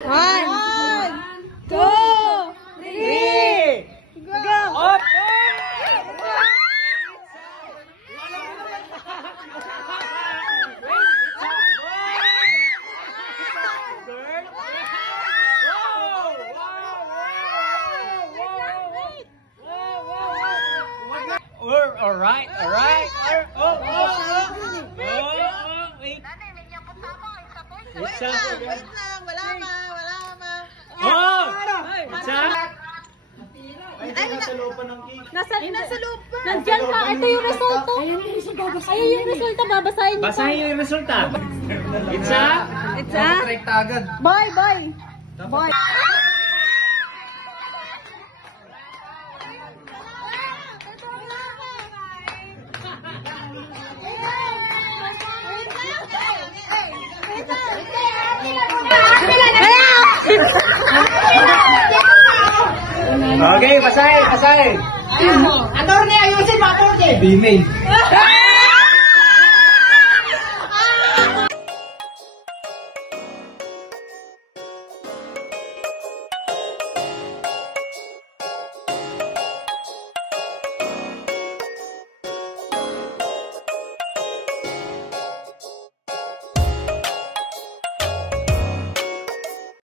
1, 2, 3, go! Up! Alright. Wait. Isa. Wait lang, wala ma. Oh! Isa. Ay, nasa loob pa ng cake. Nasa loob pa. Nandiyan ka. Ito yung resulta. Ayun yung resulta. Babasahin niyo. Basahin yung resulta. Isa. Direkta agad. Bye. Okay, basahin. Ano rin ayusin mo ako? Bimay.